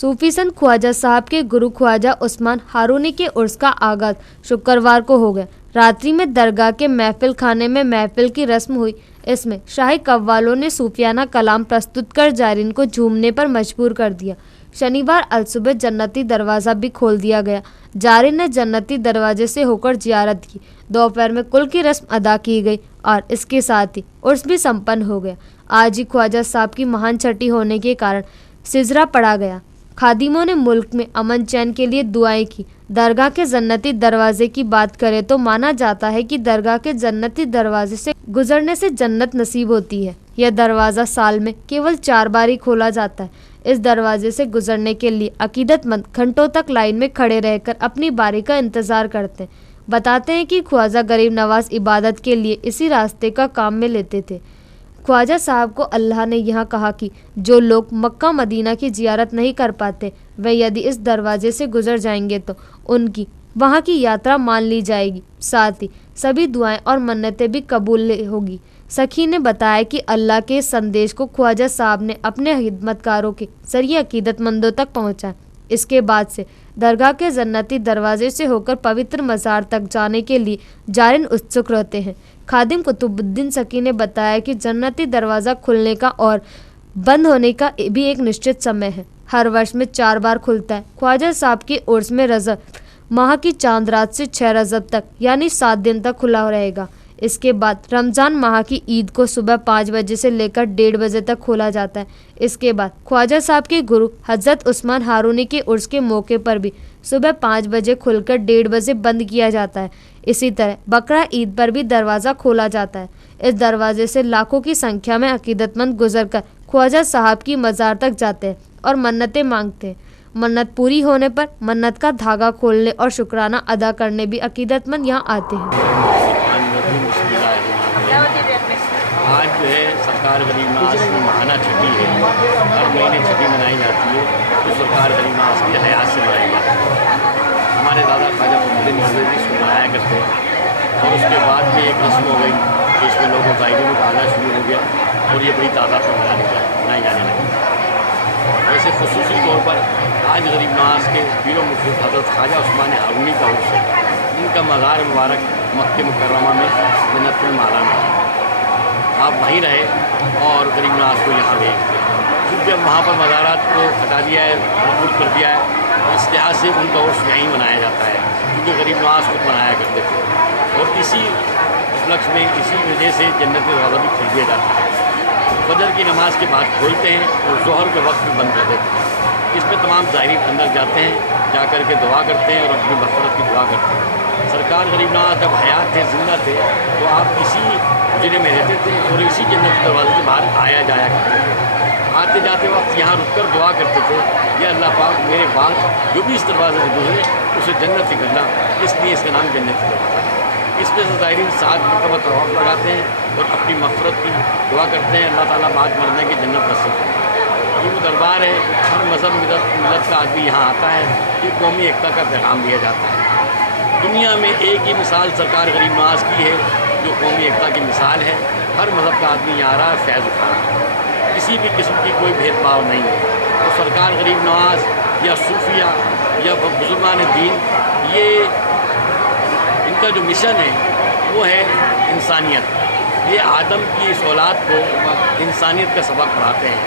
सूफी संत ख्वाजा साहब के गुरु ख्वाजा उस्मान हारूनी के उर्स का आगाज शुक्रवार को हो गया। रात्रि में दरगाह के महफिल खाने में महफिल की रस्म हुई। इसमें शाही कव्वालों ने सूफियाना कलाम प्रस्तुत कर जायरीन को झूमने पर मजबूर कर दिया। शनिवार अलसुबह जन्नती दरवाज़ा भी खोल दिया गया। जायरीन ने जन्नती दरवाजे से होकर जियारत की। दोपहर में कुल की रस्म अदा की गई और इसके साथ ही उर्स भी संपन्न हो गया। आज ही ख्वाजा साहब की महान छठी होने के कारण सिजरा पड़ा गया। खादिमों ने मुल्क में अमन चैन के लिए दुआएं की। दरगाह के जन्नती दरवाजे की बात करें तो माना जाता है कि दरगाह के जन्नती दरवाजे से गुजरने से जन्नत नसीब होती है। यह दरवाज़ा साल में केवल 4 बार ही खोला जाता है। इस दरवाजे से गुजरने के लिए अकीदतमंद घंटों तक लाइन में खड़े रहकर अपनी बारी का इंतज़ार करते हैं। बताते हैं कि ख्वाजा गरीब नवाज इबादत के लिए इसी रास्ते का काम में लेते थे। ख्वाजा साहब को अल्लाह ने यहाँ कहा कि जो लोग मक्का मदीना की जियारत नहीं कर पाते वे यदि इस दरवाजे से गुजर जाएंगे तो उनकी वहाँ की यात्रा मान ली जाएगी, साथ ही सभी दुआएं और मन्नतें भी कबूल होगी। सखी ने बताया कि अल्लाह के इस संदेश को ख्वाजा साहब ने अपने खिदमतकारों के जरिए अकीदतमंदों तक पहुँचाया। इसके बाद से दरगाह के जन्नती दरवाजे से होकर पवित्र मज़ार तक जाने के लिए जायरीन उत्सुक रहते हैं। खादिम कुतुबुद्दीन सकी ने बताया कि जन्नती दरवाज़ा खुलने का और बंद होने का भी एक निश्चित समय है। हर वर्ष में 4 बार खुलता है। ख्वाजा साहब के उर्स में रजब माह की चांद रात से 6 रजब तक यानी 7 दिन तक खुला रहेगा। इसके बाद रमज़ान माह की ईद को सुबह 5 बजे से लेकर 1:30 बजे तक खोला जाता है। इसके बाद ख्वाजा साहब के गुरु हज़रत उस्मान हारूनी के उर्स के मौके पर भी सुबह 5 बजे खुलकर 1:30 बजे बंद किया जाता है। इसी तरह बकरा ईद पर भी दरवाज़ा खोला जाता है। इस दरवाजे से लाखों की संख्या में अकीदतमंद गुजरकर ख्वाजा साहब की मज़ार तक जाते हैं और मन्नतें मांगते हैं। मन्नत पूरी होने पर मन्नत का धागा खोलने और शुक्राना अदा करने भी अकीदतमंद यहाँ आते हैं। आज जो है सरकार गरीब नवाज की महाना छठी है। हर महीने छठी मनाई जाती है तो सरकार गरीब नवाज की हयात से मनाई जाती है। हमारे दादा ख्वाजा कुतुबुद्दीन नज़री इसको मनाया करते हैं और उसके बाद में एक रस्म हो गई कि इसमें लोगों का ईद का आना शुरू हो गया और ये बड़ी तादाद में मनाई जाने लगी। वैसे खसूसी तौर पर आज गरीब नवाज के पीरो मुर्शिद हज़रत ख्वाजा उस्मान हारूनी का उर्स है। इनका मज़ार मुबारक मक्के मुकर्रमा में जन्नतुल माला में है। आप वहीं रहे और गरीब नवाज को यहाँ भेज दिया। क्योंकि अब वहाँ पर मज़ारात को हटा दिया है, मजबूर कर दिया है, इस लिहाज से उनका उर्स यहीं मनाया जाता है क्योंकि गरीब नवाज को मनाया करते थे। और इसी उपलक्ष्य में इसी वजह से जन्नत दरवाज़ा भी खोल दिया जाता है। फजर की नमाज के बाद खोलते हैं और ज़ोहर के वक्त में बंद कर देते हैं। इसमें तमाम ज़ायरीन अंदर जाते हैं, जा कर के दुआ करते हैं और अपनी मग़फ़िरत की दुआ करते हैं। सरकार गरीब नवाज जब हयात थे, जिंदा थे, तो आप इसी हुजरे में रहते थे और इसी जन्नत दरवाजे के बाहर आया जाया करते थे। आते जाते वक्त यहाँ रुक कर दुआ करते थे, या अल्लाह पाक मेरे बाद जो भी इस दरवाजे से गुजरे उसे जन्नत ही करना, इसलिए इसका नाम जन्नत दरवाज़ा है। इसमें से ज़ायरीन 7 मरतबा तवाफ़ लगाते हैं और अपनी मग़फ़िरत की दुआ करते हैं, अल्लाह ताला बाद मरने की जन्नत नसीब करता है। ये वो दरबार है, हर मज़हब मिलत का आदमी यहाँ आता है। ये कौमी एकता का पैगाम दिया जाता है। दुनिया में एक ही मिसाल सरकार गरीब नवाज की है जो कौमी एकता की मिसाल है। हर मज़हब का आदमी यहाँ आ रहा है, फैज़ उठा रहा है, किसी भी किस्म की कोई भेदभाव नहीं है। तो सरकार गरीब नवाज या सूफिया या बुजुर्गान दीन, ये इनका जो मिशन है वो है इंसानियत। ये आदम की इस औलाद को इंसानियत का सबक पढ़ाते हैं।